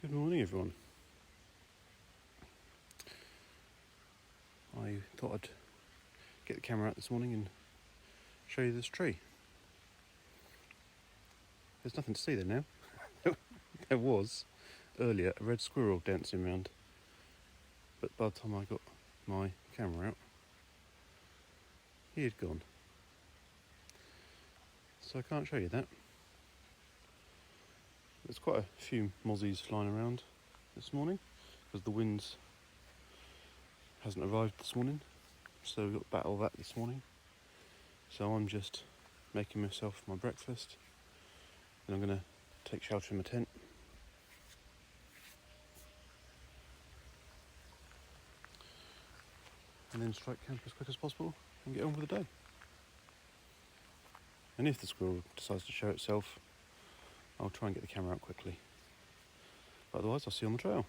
Good morning, everyone. I thought I'd get the camera out this morning and show you this tree. There's nothing to see there now. There was, earlier, a red squirrel dancing around, but by the time I got my camera out, he had gone. So I can't show you that. There's quite a few mozzies flying around this morning because the wind hasn't arrived this morning, so we've got to battle that this morning. So I'm just making myself my breakfast, and I'm going to take shelter in my tent. And then strike camp as quick as possible and get on with the day. And if the squirrel decides to show itself, I'll try and get the camera out quickly. But otherwise, I'll see you on the trail.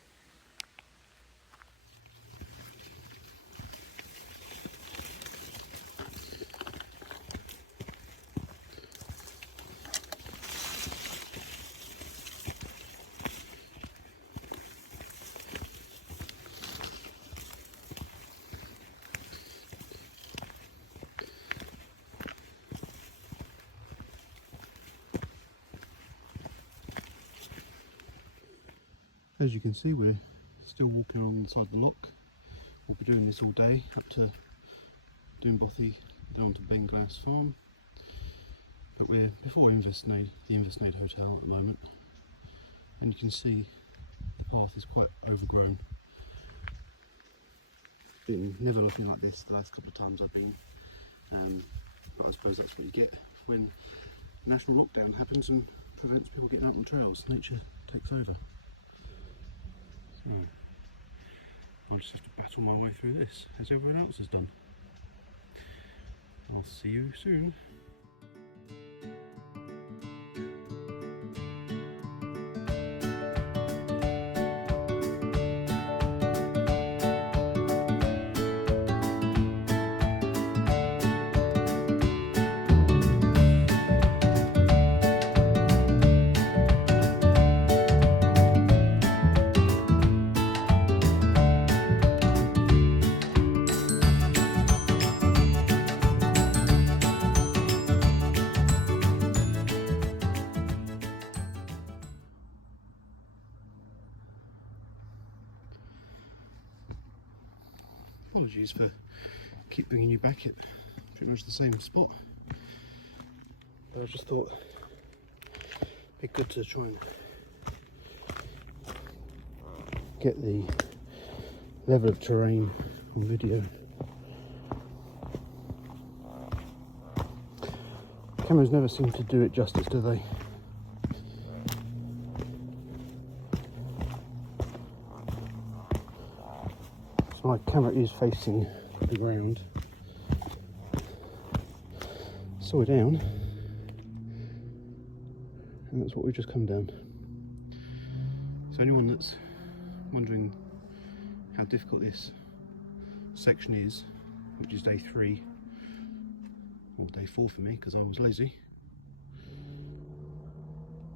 As you can see, we're still walking along the side of the loch. We'll be doing this all day up to Doonbothy down to Benglass Farm. But we're before the Investnade Hotel at the moment, and you can see the path is quite overgrown. Been never looking like this the last couple of times I've been, but I suppose that's what you get when national lockdown happens and prevents people getting out on trails. Nature takes over. I'll just have to battle my way through this, as everyone else has done. I'll see you soon. Apologies for keep bringing you back at pretty much the same spot, but I just thought it'd be good to try and get the level of terrain on video. Cameras never seem to do it justice, do they? So my camera is facing the ground. Saw it down, and that's what we've just come down. So anyone that's wondering how difficult this section is, which is day 3, or day 4 for me because I was lazy,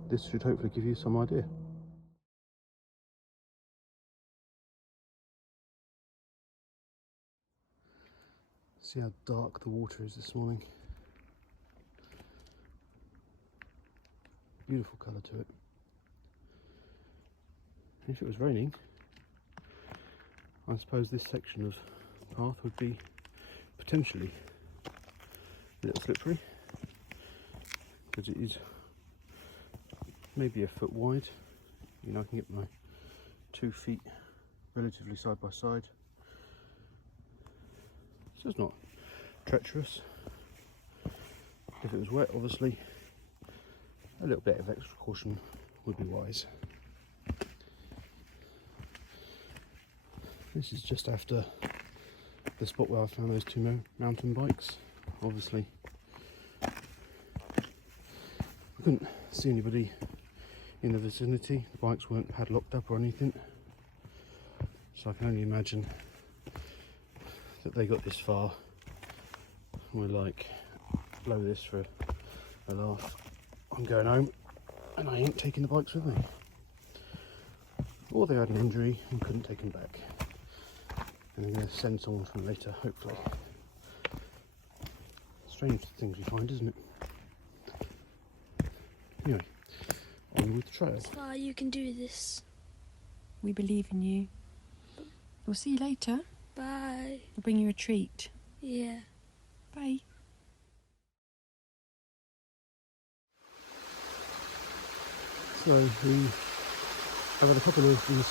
this should hopefully give you some idea. See how dark the water is this morning. Beautiful colour to it. And if it was raining, I suppose this section of path would be potentially a little slippery, because it is maybe a foot wide. You know, I can get my 2 feet relatively side by side. So it's not treacherous. If it was wet, obviously a little bit of extra caution would be wise. This is just after the spot where I found those 2 mountain bikes. Obviously I couldn't see anybody in the vicinity. The bikes weren't padlocked up or anything, so I can only imagine that they got this far and were like, blow this for a laugh. I'm going home and I ain't taking the bikes with me. Or they had an injury and couldn't take them back. And I'm going to send someone from later, hopefully. Strange things we find, isn't it? Anyway, on with the trail. Sly, you can do this. We believe in you. We'll see you later. Bye. We'll bring you a treat. Yeah. Bye. So we have had a couple of these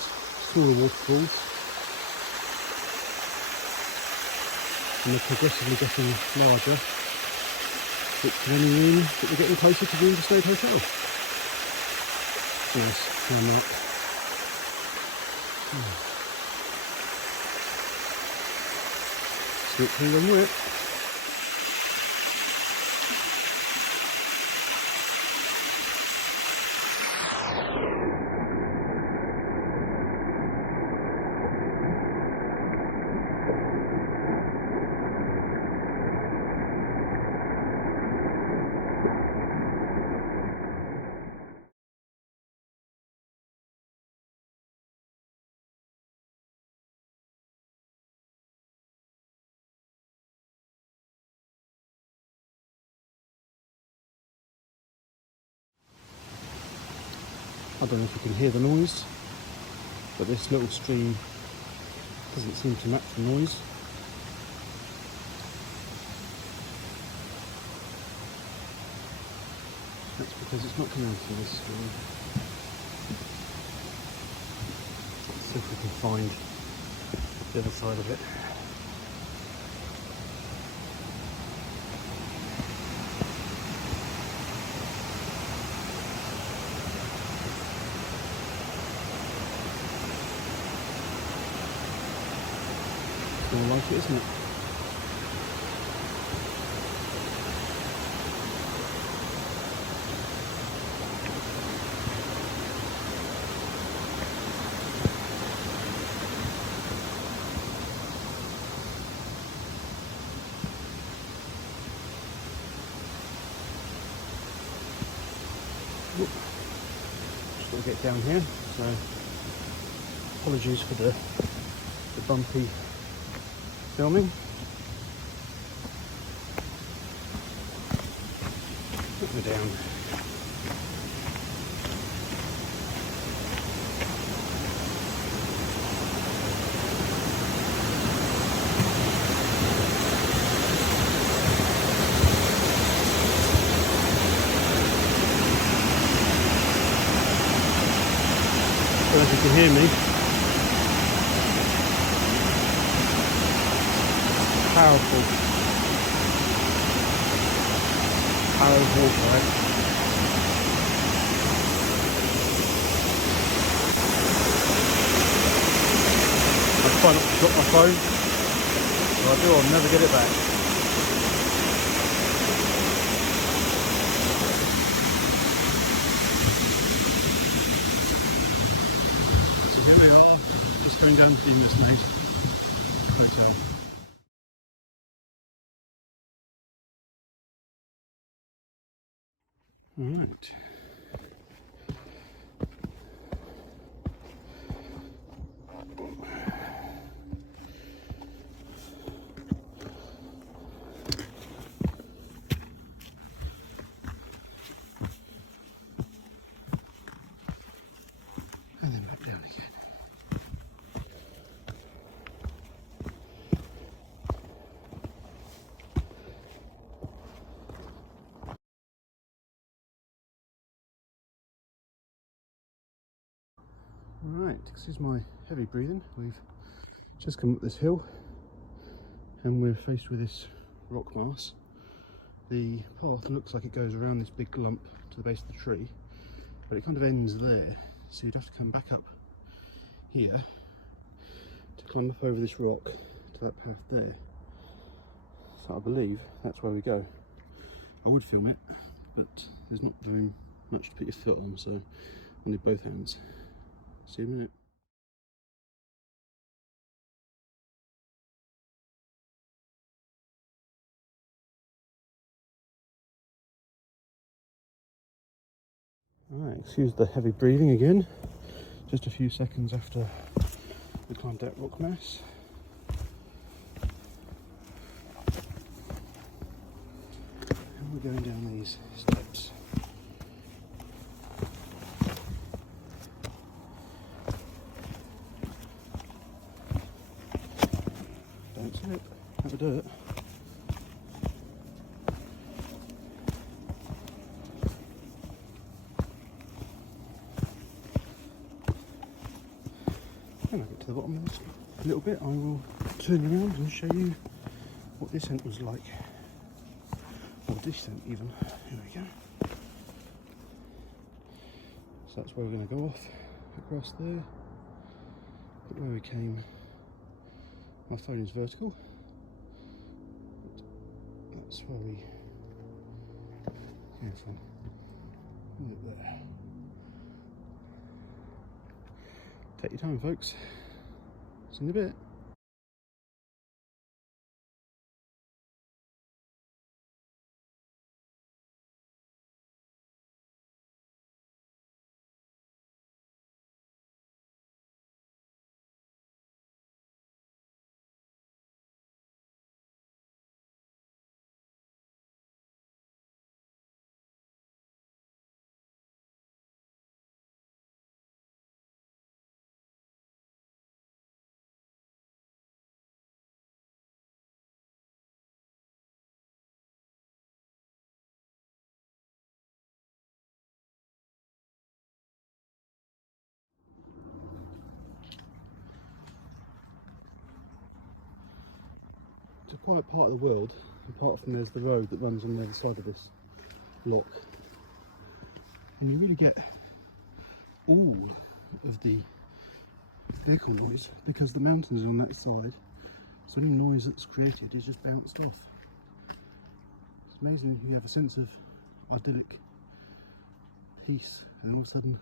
smaller waterfalls, and they're progressively getting larger, which can only mean that we're getting closer to the Interstate Hotel. Nice landmark. Switching on with it. I don't know if you can hear the noise, but this little stream doesn't seem to match the noise. That's because it's not coming through this stream. Let's see if we can find the other side of it. More like it, isn't it? Whoop. Just got to get down here, so apologies for the bumpy filming. Put me down. I don't know if you can hear me. Powerful water, right? I try not to drop my phone. If I do, I'll never get it back. So here we are, just going down to the Interstate Hotel. Right. And then back down again. Right, excuse my heavy breathing. We've just come up this hill and we're faced with this rock mass. The path looks like it goes around this big lump to the base of the tree, but it kind of ends there, so you'd have to come back up here to climb up over this rock to that path there. So I believe that's where we go. I would film it, but there's not very much to put your foot on, so I need both hands. See you in a minute. Alright, excuse the heavy breathing again. Just a few seconds after we climbed that rock mass. And we're going down these steps. Don't slip, have a dirt. When I get to the bottom of this a little bit, I will turn around and show you what this ascent was like. Or descent even. Here we go. So that's where we're going to go off, across there. But where we came, my phone is vertical. But that's where we came from. Look there. Take your time, folks. See you in a bit. It's a quiet part of the world, apart from there's the road that runs on the other side of this lock. And you really get all of the vehicle noise because the mountains are on that side, so any noise that's created is just bounced off. It's amazing, you have a sense of idyllic peace, and all of a sudden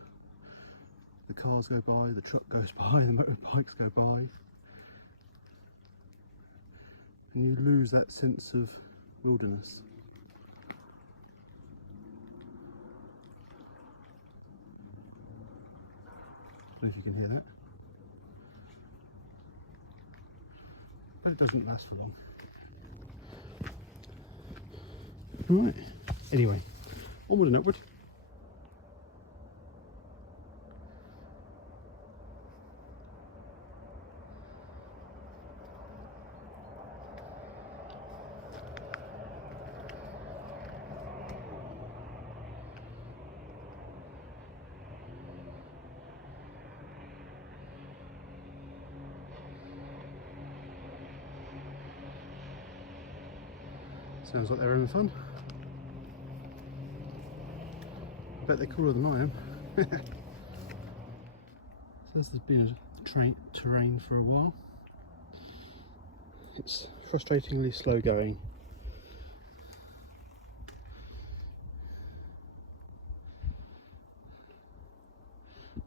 the cars go by, the truck goes by, the motorbikes go by, and you lose that sense of wilderness. I don't know if you can hear that, but it doesn't last for long. Right, anyway, onward and upward. Sounds like they're having fun. I bet they're cooler than I am. So this has been a terrain for a while. It's frustratingly slow going.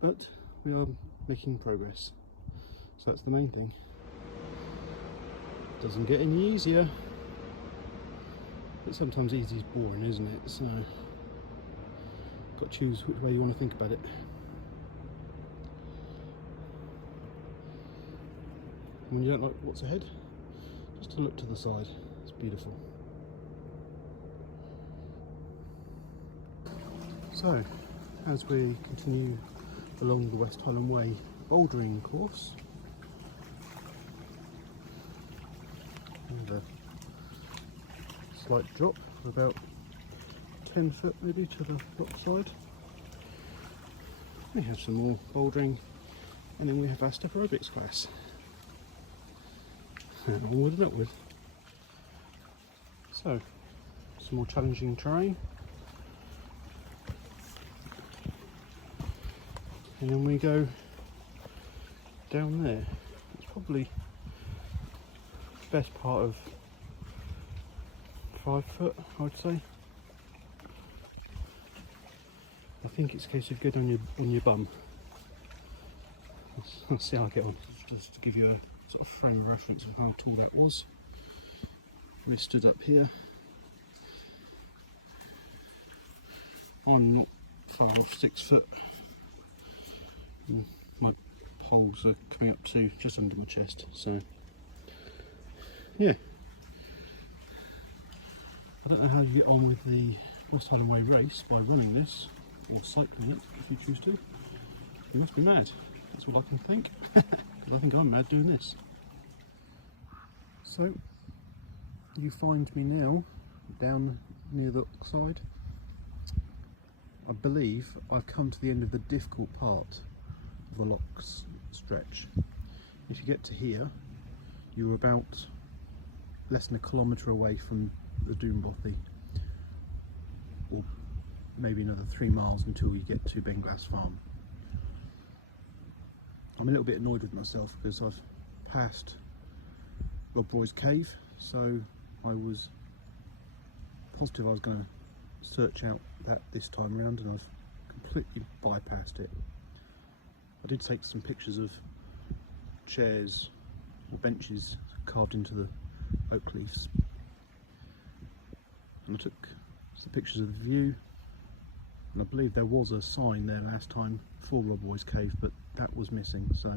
But we are making progress. So that's the main thing. Doesn't get any easier. But sometimes easy is boring, isn't it? So, got to choose which way you want to think about it. When you don't like what's ahead, just to look to the side. It's beautiful. So, as we continue along the West Highland Way bouldering course, and a slight drop of about 10 foot maybe to the rock side. We have some more bouldering, and then we have our step aerobics class. And onward and upward. So, some more challenging terrain. And then we go down there. It's probably the best part of 5 foot, I would say. I think it's a case of go down on your bum. Let's see how I get on. Just to give you a sort of frame of reference of how tall that was. We stood up here. I'm not far off 6 foot. And my poles are coming up to just under my chest, so yeah. I don't know how you get on with the Horse Highway race by running this, or cycling it if you choose to. You must be mad, that's what I can think. I think I'm mad doing this. So, you find me now down near the side. I believe I've come to the end of the difficult part of the locks stretch. If you get to here, you're about less than a kilometre away from the Doonbothy, or maybe another 3 miles until you get to Benglass Farm. I'm a little bit annoyed with myself because I've passed Rob Roy's cave, so I was positive I was going to search out that this time round, and I've completely bypassed it. I did take some pictures of chairs or benches carved into the oak leaves, and I took some pictures of the view, and I believe there was a sign there last time for Rob Roy's cave, but that was missing, so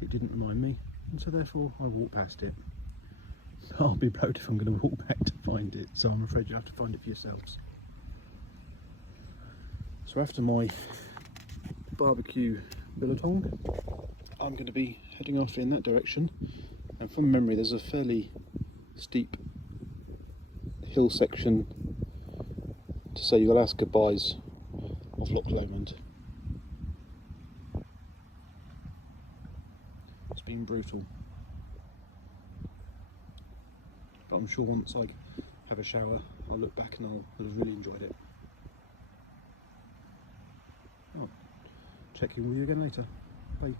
it didn't remind me, and so therefore I walked past it. I'll be blowed if I'm going to walk back to find it, so I'm afraid you'll have to find it for yourselves. So after my barbecue billetong, I'm going to be heading off in that direction, and from memory there's a fairly steep hill section to say your last goodbyes of Loch Lomond. It's been brutal, but I'm sure once I have a shower I'll look back and I'll have really enjoyed it. I'll check in with you again later. Bye.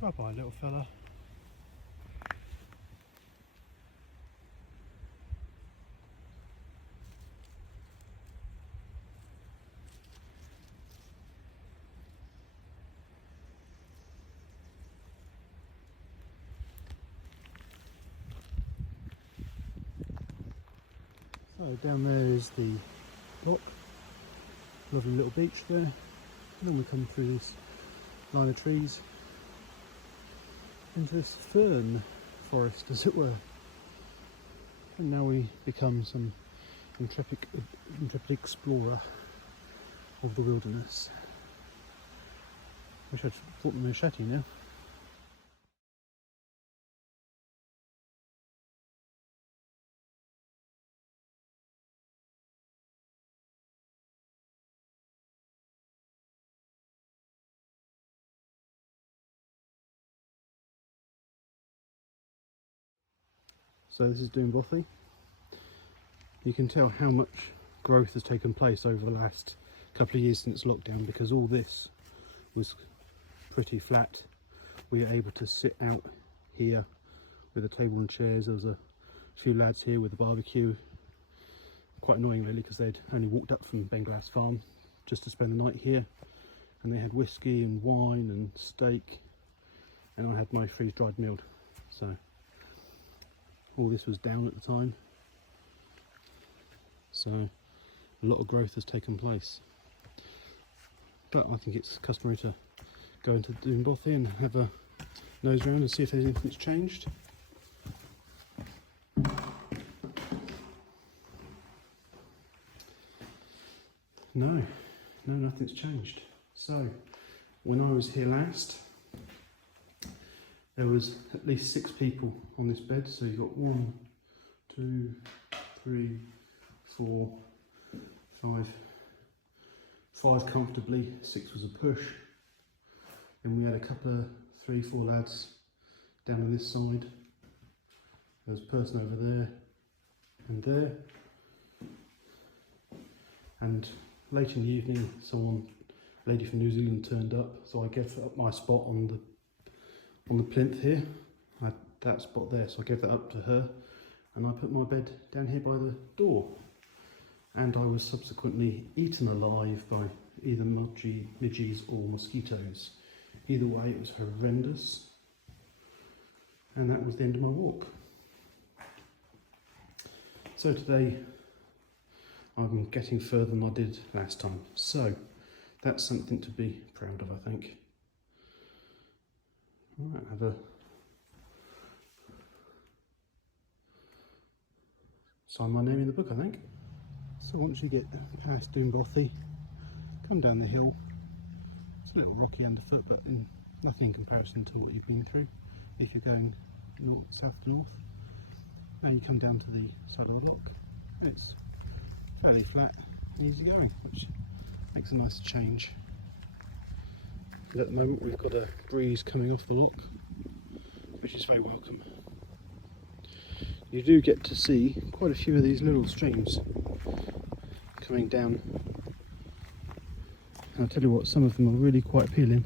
Bye-bye, little fella. So down there is the lock, lovely little beach there, and then we come through this line of trees into this fern forest, as it were, and now we become some intrepid explorer of the wilderness. Wish I'd brought my machete now. So this is Doonbothy. You can tell how much growth has taken place over the last couple of years since lockdown, because all this was pretty flat. We were able to sit out here with a table and chairs. There was a few lads here with a barbecue. Quite annoying really, because they'd only walked up from Benglass Farm just to spend the night here, and they had whiskey and wine and steak, and I had my freeze-dried meal. So all this was down at the time, so a lot of growth has taken place. But I think it's customary to go into Doonbothy and have a nose round and see if there's anything that's changed. No, nothing's changed. So when I was here last, there was at least 6 people on this bed. So you've got 1, 2, 3, 4, 5 comfortably, 6 was a push. Then we had a couple of 3, 4 lads down on this side. There was a person over there and there. And late in the evening, a lady from New Zealand turned up, so I gave up my spot on the plinth here, I had that spot there, so I gave that up to her, and I put my bed down here by the door. And I was subsequently eaten alive by either midges or mosquitoes. Either way, it was horrendous. And that was the end of my walk. So today, I'm getting further than I did last time. So that's something to be proud of, I think. Right, have a sign my name in the book, I think. So once you get past Doonbothy, come down the hill. It's a little rocky underfoot, but nothing in comparison to what you've been through if you're going south to north. And you come down to the side of the loch. It's fairly flat and easy going, which makes a nice change. But at the moment we've got a breeze coming off the loch, which is very welcome. You do get to see quite a few of these little streams coming down. And I'll tell you what, some of them are really quite appealing.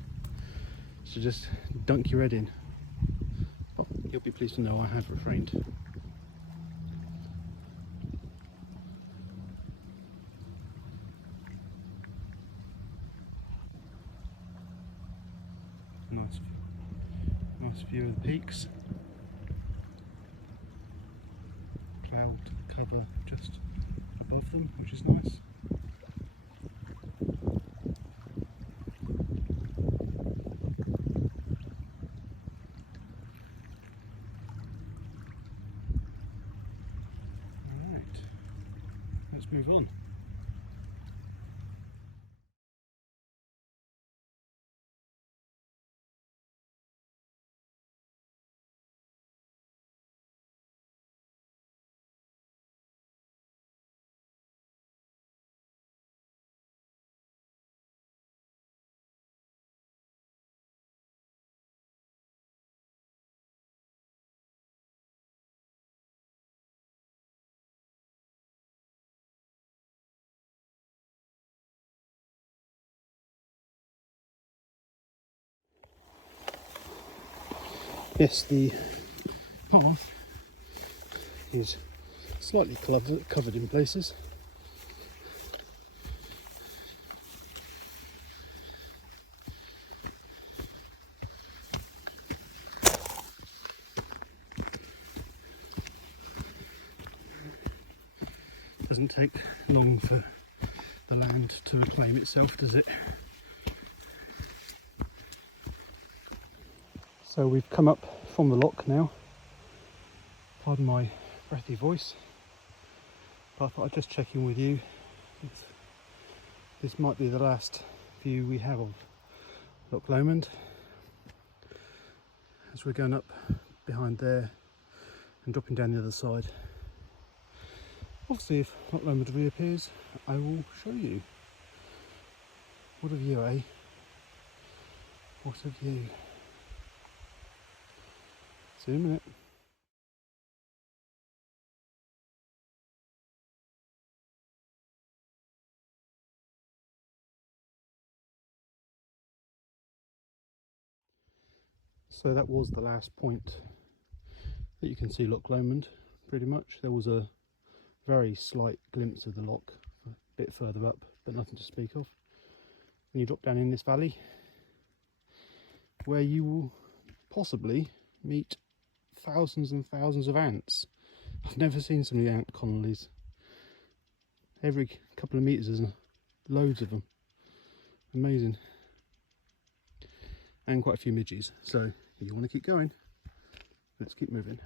So just dunk your head in. Oh, you'll be pleased to know I have refrained. Nice view of the peaks. Cloud cover just above them, which is nice. Alright, let's move on. Yes, the path is slightly covered in places. Doesn't take long for the land to reclaim itself, does it? So we've come up from the loch now. Pardon my breathy voice, but I thought I'd just check in with you. This might be the last view we have of Loch Lomond, as we're going up behind there and dropping down the other side. Obviously, if Loch Lomond reappears, I will show you. What a view, eh? What a view. See you in a minute. So that was the last point that you can see Loch Lomond, pretty much. There was a very slight glimpse of the loch a bit further up, but nothing to speak of. And you drop down in this valley, where you will possibly meet thousands and thousands of ants. I've never seen so many ant colonies. Every couple of metres there's loads of them. Amazing. And quite a few midges. So if you want to keep going, let's keep moving.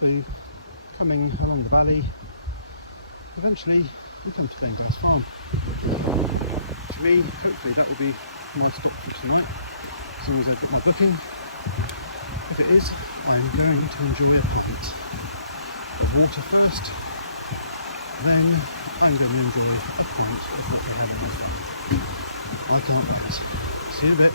So coming along the valley, eventually we come to Benglass Farm. To me, hopefully that will be my stop for tonight, as soon as I've got my booking. If it is, I am going to enjoy a pint of water first, then I'm going to enjoy a pint of what we have in this valley. I can't wait. See you in a bit.